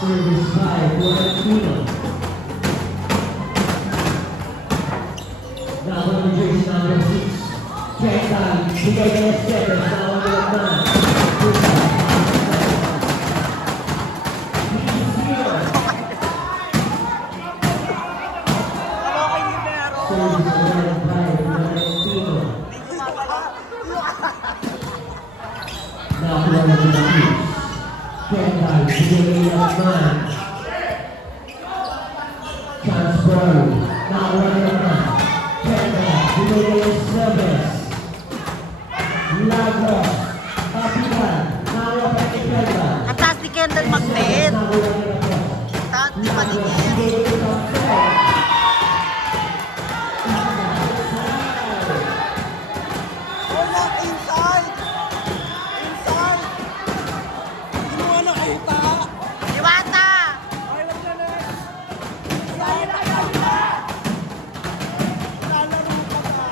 Service by Florentino. Now on the jersey number 6. Check time. Bigay ka na steppers. Now on the left man. Service provided by Florentino. Now Florentino. Check time. Bigay ka na left man. Transfer. Now on the left man. Service. Lago. Kapitan. Nawapan ni Kendall. Ang taas ni Kendall Magnet. Taas ni Paligid. Wala, inside! Inside! Hindi mo nakita! Diwata! Okay lang na next! Inside! Lalaro pa ka!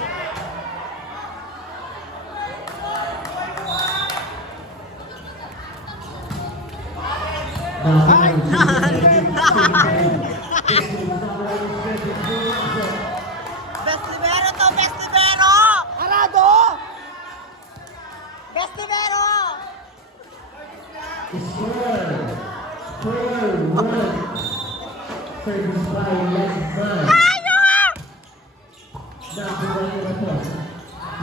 Best libero to! Best libero! Arado! Best libero! Score. 4-1. Service by left man. Tayo! Nakuha niya ito.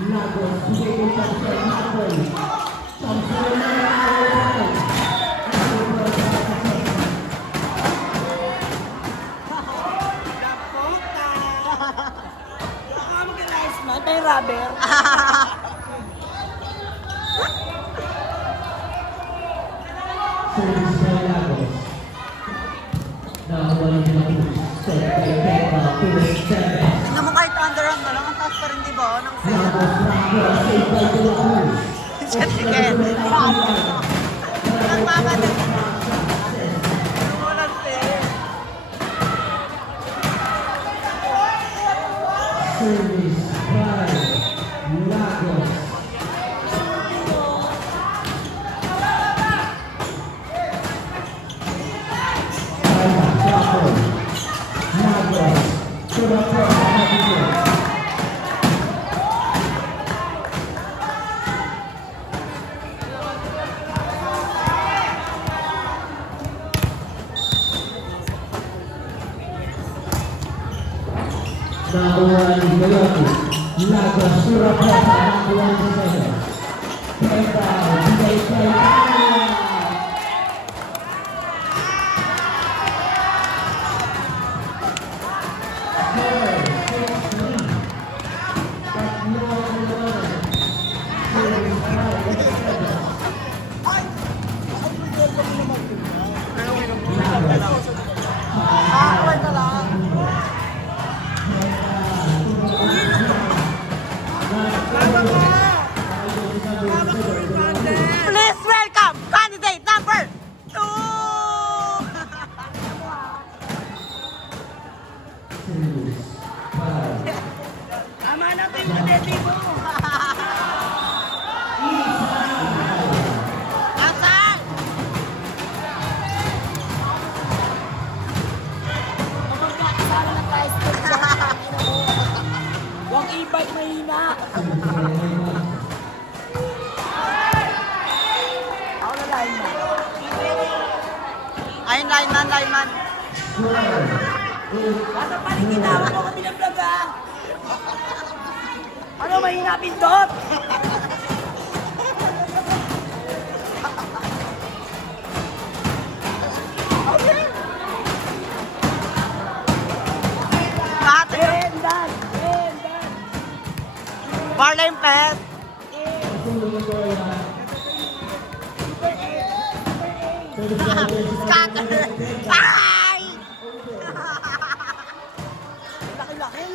Lagos. Bigay ko sa Lagos. Samson na nakuha. Baka mag-realize na, may rubber. Service by Lagos. Nakuha niya ito. Set by Pekka. 2-7. Tingnan mo kahit underhand na lang. Ang taas pa rin diba? Ng Lagos. Lagos. Save by De La Cruz. Siya si Ken. Ang mama din. Walang fair. Service by Lagos. Lagos. To the front. Nakuha ni Galati. Lagos. Surapeta. Nakuha ni Galati. Pekka. Bigay kay Kaya. Kwenta lang. Please welcome candidate number 2! Tama na ba yung kadete mo? Asan? Magkakasala na tayo sa huwag i-bike mahina. Ako na line na. Ayun, lineman. Basta pa rin ginawa mo kami ng vlog ah. Ano mahina pindot? Okay. Lahat. Endan. Barlane Pet. Super 8. Scatter! Bye! Laki-laki.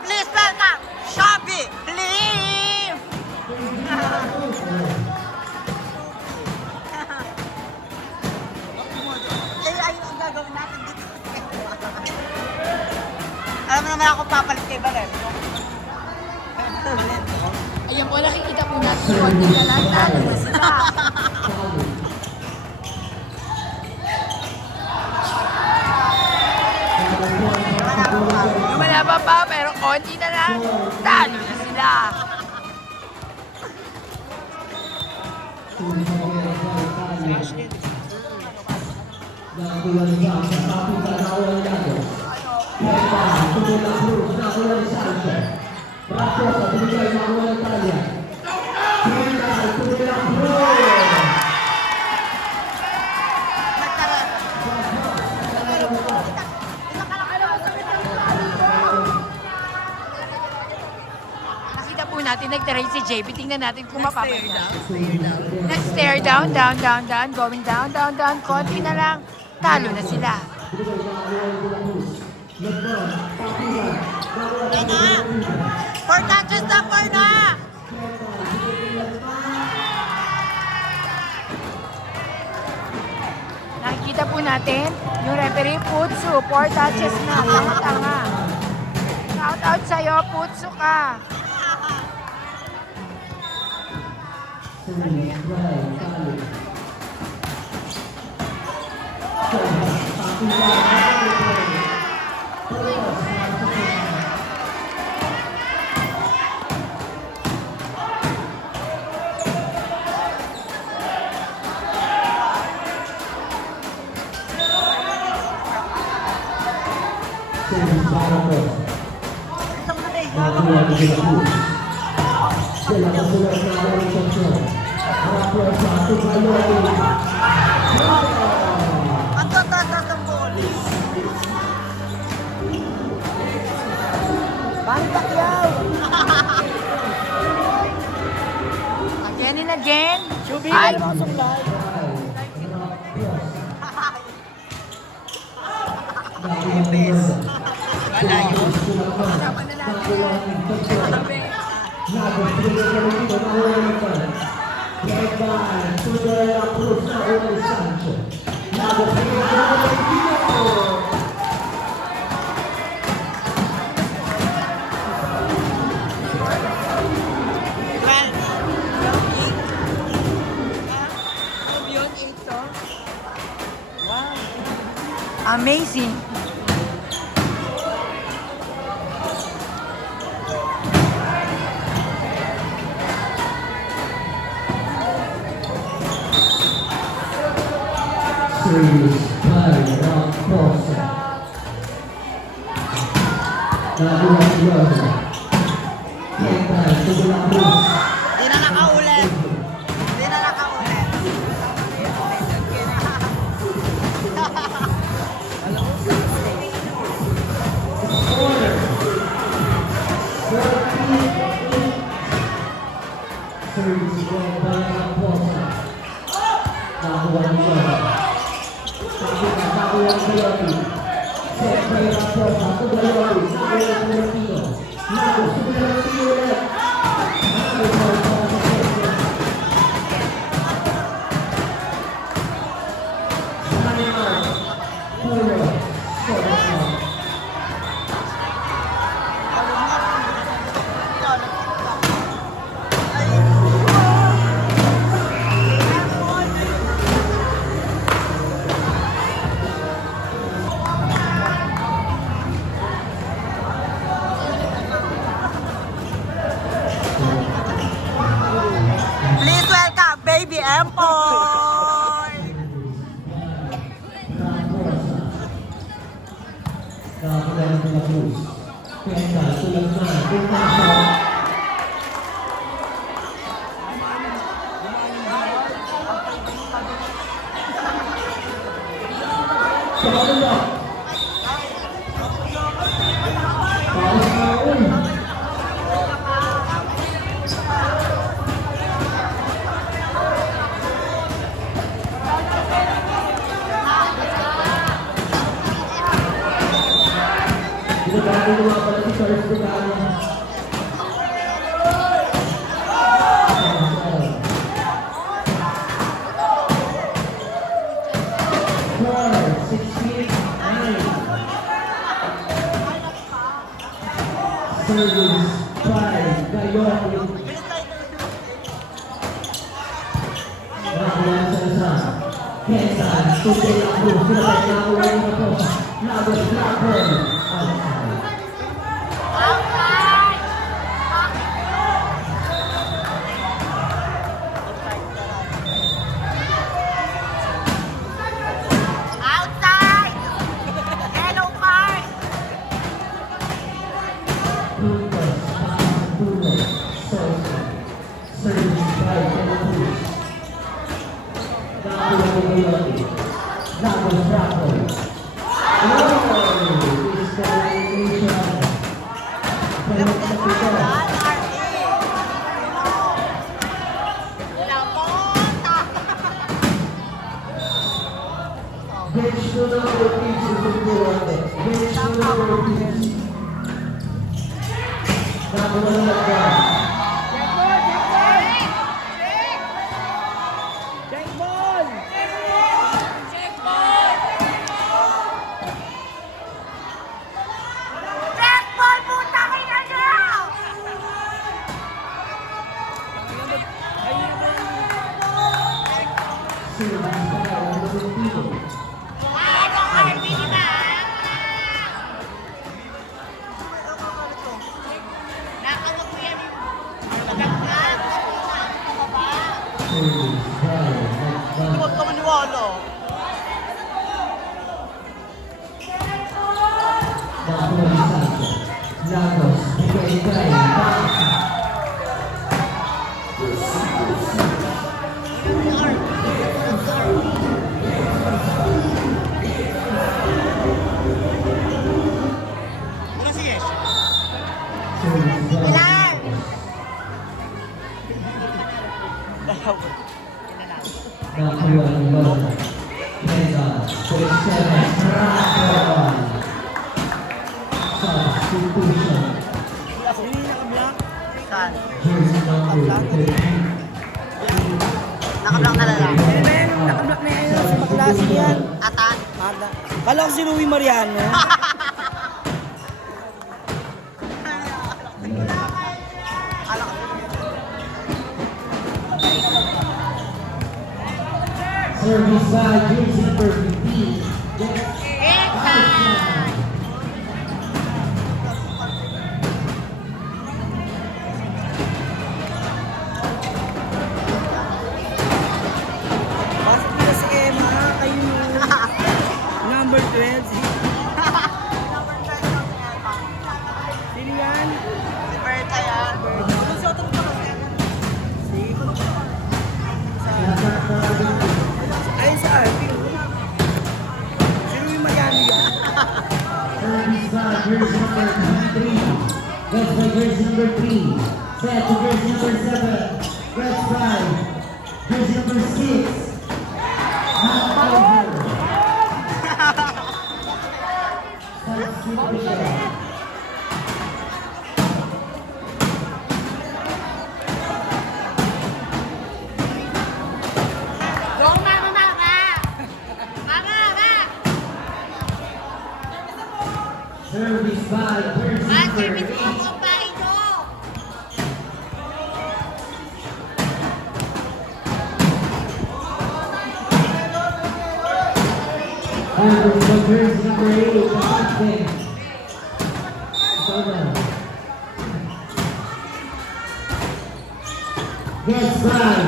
Please welcome, Shabby Lim! Ay, ang gagawin natin dito. Alam mo naman ako papalit kay Balen. Ayan po, nakikita po natin yung konti na lang, talo na sila. Lumalaban pa, pero konti na lang, talo na sila. Nakita po natin, nag-try si JB. Tingnan natin kung mapapagod. Next stare down, down, down, down. Going down, down, down. Konti na lang. Talo na sila. Yan na! 4 touches na, 4 na! Nakikita po natin, yung referee, Putsu. 4 touches na. Tanga-tanga. Shout out sa'yo, Putsu ka. Ang tatatas ng ball. Manny Pacquiao. Again and again. Chubby, Ay! ano mga supply? Amazing. Di na nakaulit. Di na nakaulit. Nakakuha ng mga Cruz. Kesa, tulad na. Tumasa. Sa kabila. Paus. Pinagkakaroon ng mga pala si Charles Butano. 4-16-9. Service 5, Gayon. Nakakuha sa isa. Kesa, tuloy ang Cruz. Sinabay nakakuha ng mga po. Lagos, Lapon. Outside! Yellow card! Lucas, Puro, Sosa, Service 5, Cruz. Nakakuha ng Gayon. Lagos, Lapon. Disqualification. Penalty. Bench to number 15, Susukurate. Bench to number 15. Nakakuha ng Lagos. Check ball! Check ball, putang ina niyo! Service 5, Lupino. Yellow card, di ba? Nakawag mo yan. Magandang. Service 5, Huwag ka maniwala. Nakakuha ng Santos. Lagos, Bigay Kay, Bangsa. Service 5. Ilan? Nakakuha ng Lota. Kesa, 47, Rapon. Substitution. Sino yung naka-block? Saan? Jersey number 13. Nakablock na lalaki. Ano na yan? Naka-block na yan. Sa maklase yan. Atan? Mata. Kala ko si Louie Mariano. Service by jersey number 15. Pasok nila si Emma. Kayo number 12. Sino yan? Si Berta yan. Ayun sa RP. Si Louie Mariano yan. Service by jersey number 3. That's by jersey number 3. Set to jersey number 7. That's by jersey number 6. Not over. Substitution. Go, mama, mama! Mama, mama! Service by jersey Master, number bitin mo 8. ang bahay nyo! Service by jersey number 8. Kapatid. Ito na. Gets by.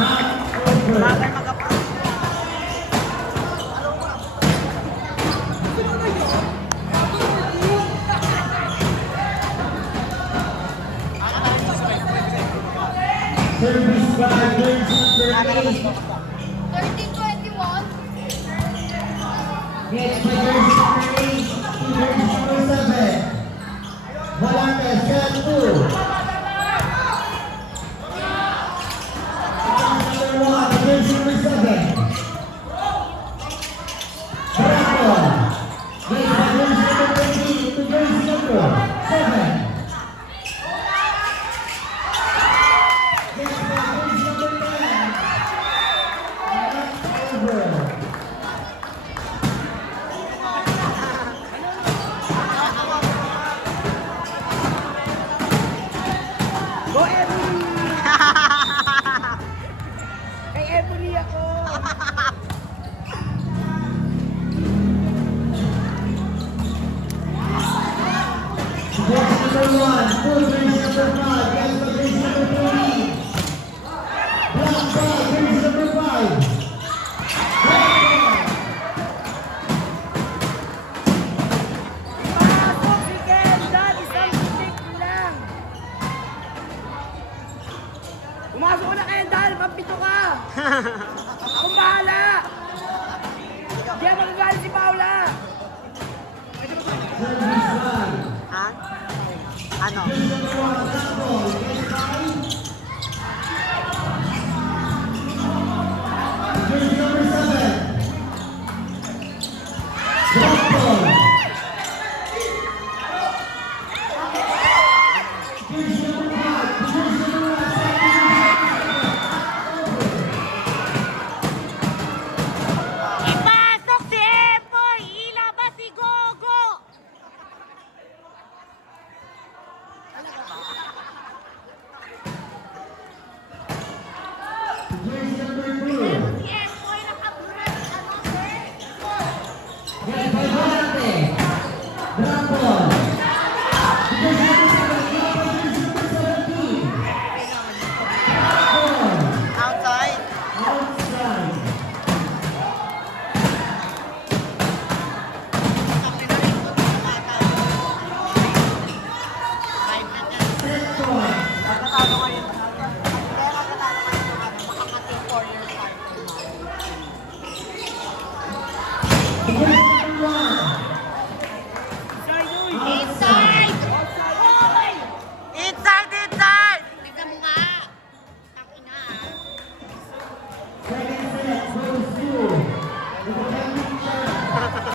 Not 13-21. Next by jersey number 8 to jersey number 7. Volante, set 2. Number 1, jersey number 7. Bravo. Next by jersey number 13 to jersey number 7. Next by jersey number 10. Over. Go Ebony! Kay Ebony ako! Jersey number 1, full jersey number 5, yes, by jersey number 3. Black ball, jersey number 5. Pasok si Kendall! Isang stick lang! Pumasok na Kendall! Pampito ka! Akong bahala! Diyan magagalit si Paula! Service line. Ha? Ano? Jersey number 1, black ball, yes, by jersey number 7. Black ball. Jersey number 5, jersey number 1, Ipasok si Epoy! Ilabas si Gogo! jersey number 2. Si Epoy nakabulat! Ano sir? Yes, by Volante. Black ball. Jersey number 7, jersey number 17. Ball. Outside. Outside. Set point. Magkatalo kayo. Hindi, magkatalo kayo. Makakating corner side. Jersey